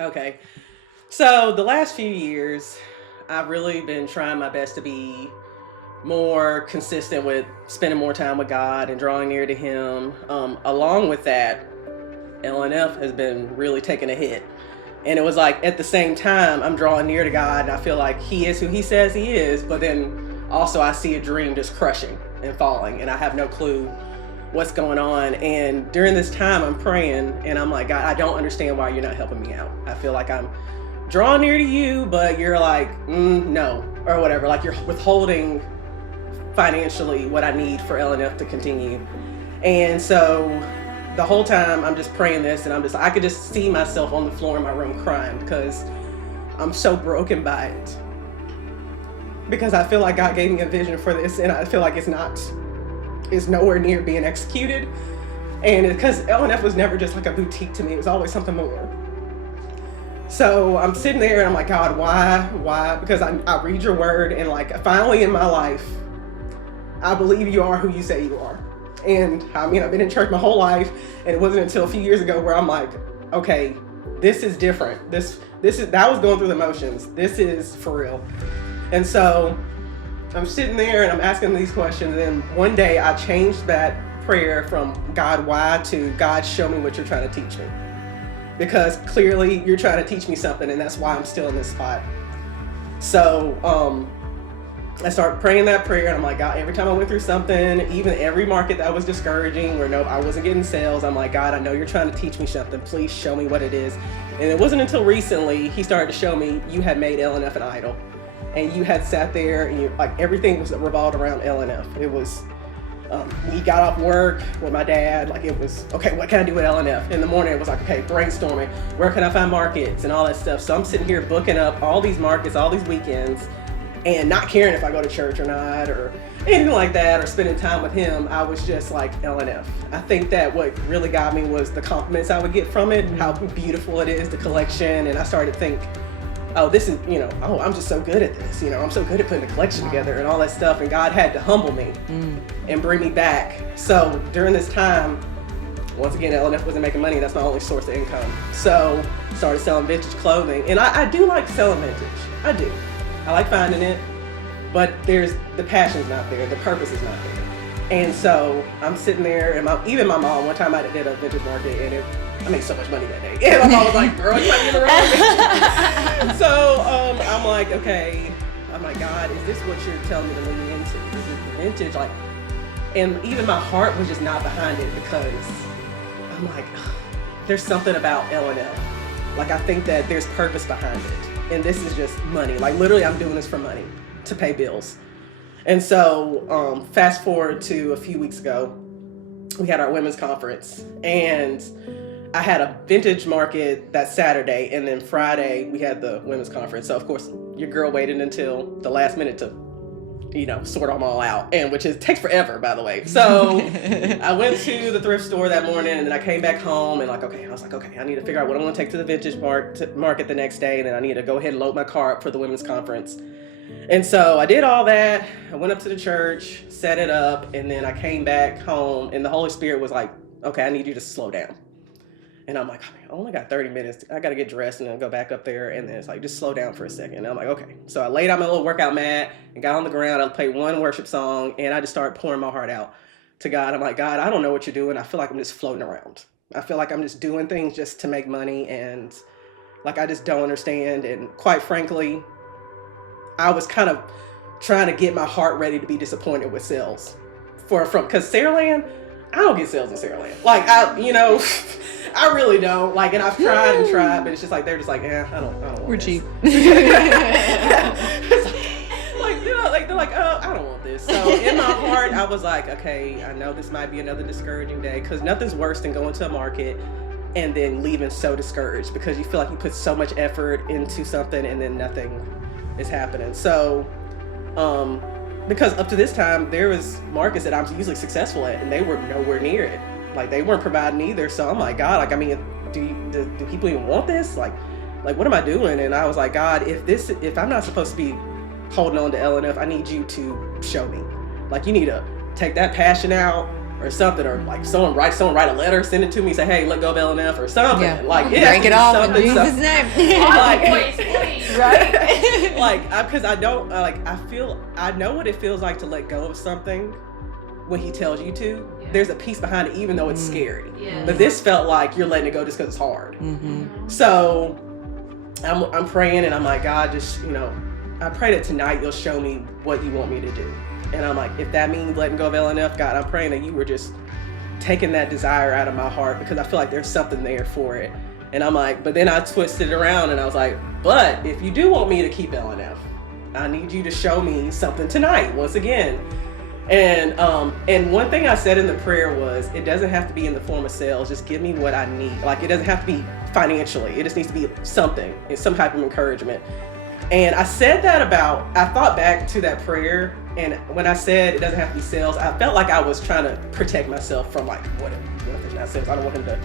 Okay. So the last few years, I've really been trying my best to be more consistent with spending more time with God and drawing near to Him. Along with that, LNF has been really taking a hit. And it was like at the same time, I'm drawing near to God and I feel like He is who He says He is. But then also, I see a dream just crushing and falling, and I have no clue what's going on. And during this time, I'm praying and I'm like, God, I don't understand why you're not helping me out. I feel like I'm drawing near to you, but you're like, no, or whatever. Like you're withholding financially what I need for LNF to continue. And so the whole time I'm just praying this, and I could just see myself on the floor in my room crying because I'm so broken by it. Because I feel like God gave me a vision for this, and I feel like it's nowhere near being executed. And because LNF was never just like a boutique to me, it was always something more. So I'm sitting there and I'm like, God, why? Because I read your word, and like finally in my life, I believe you are who you say you are. And I mean, I've been in church my whole life, and it wasn't until a few years ago where I'm like, okay, this is different. That was going through the motions. This is for real. And so I'm sitting there and I'm asking these questions, and one day I changed that prayer from God, why, to God, show me what you're trying to teach me. Because clearly you're trying to teach me something, and that's why I'm still in this spot. So I started praying that prayer, and I'm like, God, every time I went through something, even every market that was discouraging where I wasn't getting sales, I'm like, God, I know you're trying to teach me something. Please show me what it is. And it wasn't until recently He started to show me you had made LNF an idol. And you had sat there and everything was revolved around LNF. It was, we got off work with my dad, like it was, okay, what can I do with LNF? In the morning it was like, okay, brainstorming, where can I find markets and all that stuff. So I'm sitting here booking up all these markets, all these weekends, and not caring if I go to church or not, or anything like that, or spending time with Him. I was just like, LNF. I think that what really got me was the compliments I would get from it, how beautiful it is, the collection, and I started to think, oh, this is, I'm just so good at this. I'm so good at putting the collection together and all that stuff. And God had to humble me and bring me back. So during this time, once again, LNF wasn't making money. That's my only source of income. So started selling vintage clothing. And I do like selling vintage. I do. I like finding it. But the passion's not there. The purpose is not there. And so I'm sitting there, and even my mom, one time I did a vintage market, and I made so much money that day. And my mom was like, girl, you might be in the wrong. So I'm like, okay. I'm like, God, is this what you're telling me to lean into? Is it the vintage? Like, and even my heart was just not behind it, because I'm like, there's something about L&L. Like, I think that there's purpose behind it. And this is just money. Like, literally, I'm doing this for money, to pay bills. And so fast forward to a few weeks ago, we had our women's conference, and I had a vintage market that Saturday, and then Friday we had the women's conference. So of course your girl waited until the last minute to, sort them all out, and takes forever, by the way. So I went to the thrift store that morning, and then I came back home, and I was like, okay, I need to figure out what I'm going to take to the vintage market the next day, and then I need to go ahead and load my car up for the women's conference. And so I did all that. I went up to the church, set it up, and then I came back home, and the Holy Spirit was like, okay, I need you to slow down. And I'm like, I only got 30 minutes. I got to get dressed and then go back up there. And then it's like, just slow down for a second. And I'm like, okay. So I laid out my little workout mat and got on the ground. I played one worship song, and I just started pouring my heart out to God. I'm like, God, I don't know what you're doing. I feel like I'm just floating around. I feel like I'm just doing things just to make money. And like, I just don't understand. And quite frankly, I was kind of trying to get my heart ready to be disappointed with sales because Saraland, I don't get sales in Saraland. Like, I really don't. Like, and I've tried and tried, but it's just like, they're just like, I don't want We're this. cheap. They're like, oh, I don't want this. So in my heart, I was like, okay, I know this might be another discouraging day, because nothing's worse than going to a market and then leaving so discouraged because you feel like you put so much effort into something and then nothing is happening. So, because up to this time, there was markets that I'm usually successful at, and they were nowhere near it. Like, they weren't providing either. So I'm like, God, like, I mean, do people even want this? Like, what am I doing? And I was like, God, if I'm not supposed to be holding on to LNF, I need you to show me. Like, you need to take that passion out or something, or like someone write a letter, send it to me, say, hey, let go of LNF or something. Yeah. Like break it off in Jesus' name. Like, please. Right? like, because I don't like. I know what it feels like to let go of something when he tells you to. Yeah. There's a piece behind it, even though it's scary. Yeah. But this felt like you're letting it go just because it's hard. Mm-hmm. So I'm praying, and I'm like, God, just I pray that tonight you'll show me what you want me to do. And I'm like, if that means letting go of LNF, God, I'm praying that you were just taking that desire out of my heart, because I feel like there's something there for it. And I'm like, but then I twisted it around and I was like, but if you do want me to keep LNF, I need you to show me something tonight, once again. And one thing I said in the prayer was, it doesn't have to be in the form of sales. Just give me what I need. Like, it doesn't have to be financially. It just needs to be something. It's some type of encouragement. And I said that I thought back to that prayer, and when I said it doesn't have to be sales, I felt like I was trying to protect myself from like, what if it's not sales? I don't want him to,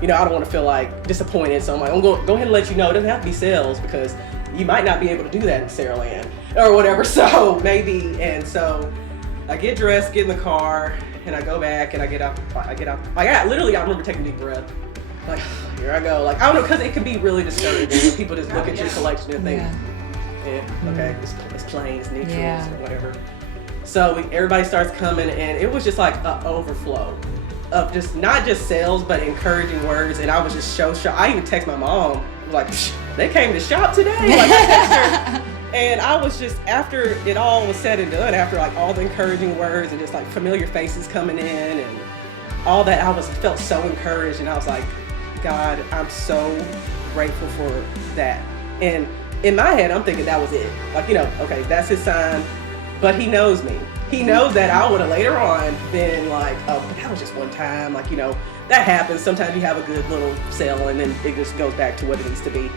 I don't want to feel like disappointed. So I'm like, I'm going to go ahead and let you know it doesn't have to be sales, because you might not be able to do that in Saraland or whatever. So maybe, and so I get dressed, get in the car, and I go back and I get out. Like, I remember taking a deep breath. Like, here I go. Like, I don't know, because it can be really discouraging when people just look at your collection and think, okay, it's planes, neutrals, or whatever. So everybody starts coming, and it was just like an overflow of just not just sales, but encouraging words. And I was just so shocked. I even text my mom, I was like, they came to shop today. Like, I text her. And I was just, after it all was said and done, after like all the encouraging words and just like familiar faces coming in and all that, I felt so encouraged. And I was like, God, I'm so grateful for that. And in my head, I'm thinking that was it. Like, okay, that's his sign, but he knows me. He knows that I would have later on been like, oh, but that was just one time. Like, that happens. Sometimes you have a good little sale and then it just goes back to what it needs to be.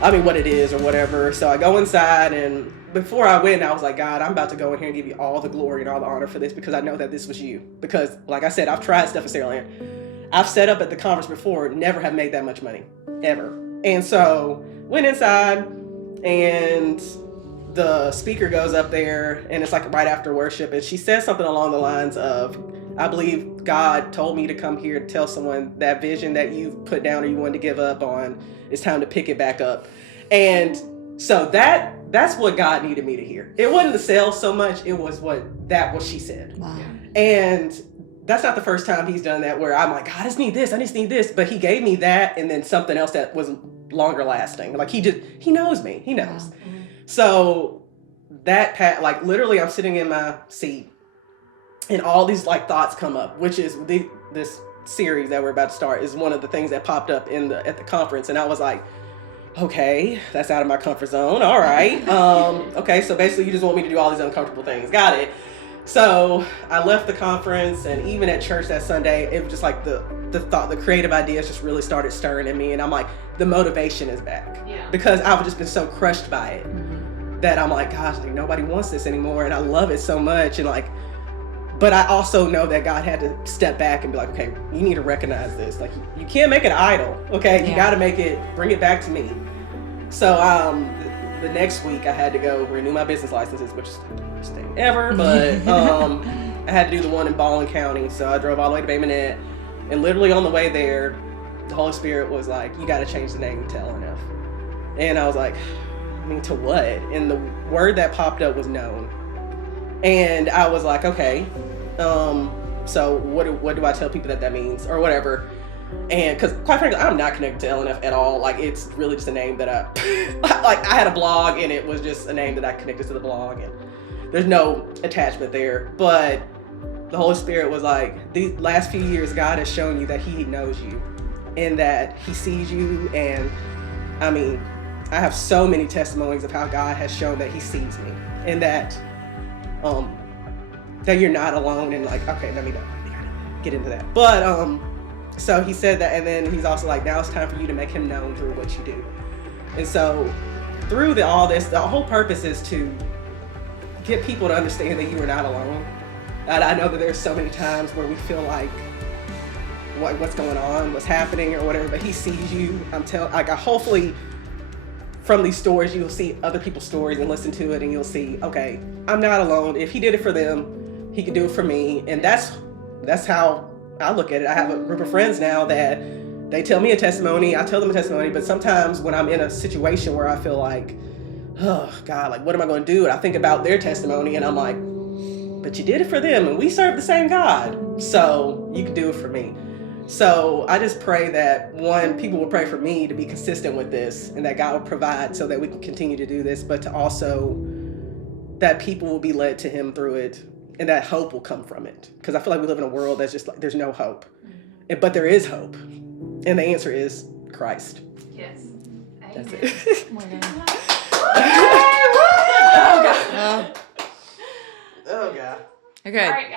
I mean, what it is or whatever. So I go inside, and before I went, I was like, God, I'm about to go in here and give you all the glory and all the honor for this, because I know that this was you. Because like I said, I've tried stuff at Saraland. I've set up at the conference before, never have made that much money, ever. And so went inside, and the speaker goes up there, and it's like right after worship, and she says something along the lines of, I believe God told me to come here to tell someone that vision that you've put down or you wanted to give up on, it's time to pick it back up. And so that's what God needed me to hear. It wasn't the sales so much, it was what she said. Wow. And that's not the first time he's done that, where I'm like, God, I just need this, but he gave me that and then something else that was longer lasting. Like, he knows me. He knows. Wow. So like, literally I'm sitting in my seat and all these like thoughts come up, which is this series that we're about to start is one of the things that popped up at the conference. And I was like, okay, that's out of my comfort zone. All right. Okay. So basically you just want me to do all these uncomfortable things. Got it. So I left the conference, and even at church that Sunday, it was just like the thought, the creative ideas just really started stirring in me. And I'm like, the motivation is back. Yeah. Because I've just been so crushed by it that I'm like, gosh, like nobody wants this anymore. And I love it so much. And like, but I also know that God had to step back and be like, okay, you need to recognize this. Like, you can't make it idle. Okay. You got to bring it back to me. So, the next week I had to go renew my business licenses, which is the worst thing ever, but I had to do the one in Baldwin County. So I drove all the way to Bay Minette, and literally on the way there, the Holy Spirit was like, you got to change the name to LNF. And I was like, I mean, to what? And the word that popped up was known. And I was like, okay, so what do I tell people that means or whatever? And because quite frankly, I'm not connected to LNF at all. Like, it's really just a name that I had a blog, and it was just a name that I connected to the blog, and there's no attachment there. But the Holy Spirit was like, these last few years, God has shown you that he knows you and that he sees you. And I mean, I have so many testimonies of how God has shown that he sees me, and that you're not alone. And like, okay, let me get into that. But so he said that, and then he's also like, now it's time for you to make him known through what you do. And so through all this, the whole purpose is to get people to understand that you are not alone. And I know that there's so many times where we feel like what's going on, what's happening or whatever, but he sees you. Hopefully from these stories, you'll see other people's stories and listen to it, and you'll see, okay, I'm not alone. If he did it for them, he could do it for me. And that's that's how I look at it. I have a group of friends now that they tell me a testimony, I tell them a testimony, but sometimes when I'm in a situation where I feel like, oh God, like what am I going to do? And I think about their testimony and I'm like, but you did it for them and we serve the same God, so you can do it for me. So I just pray that, one, people will pray for me to be consistent with this and that God will provide so that we can continue to do this, but to also that people will be led to him through it and that hope will come from it. Because I feel like we live in a world that's just like, there's no hope. But there is hope. And the answer is Christ. Yes. That's Amen. it. Oh my God. Oh God. Oh. Oh God. Okay. All right,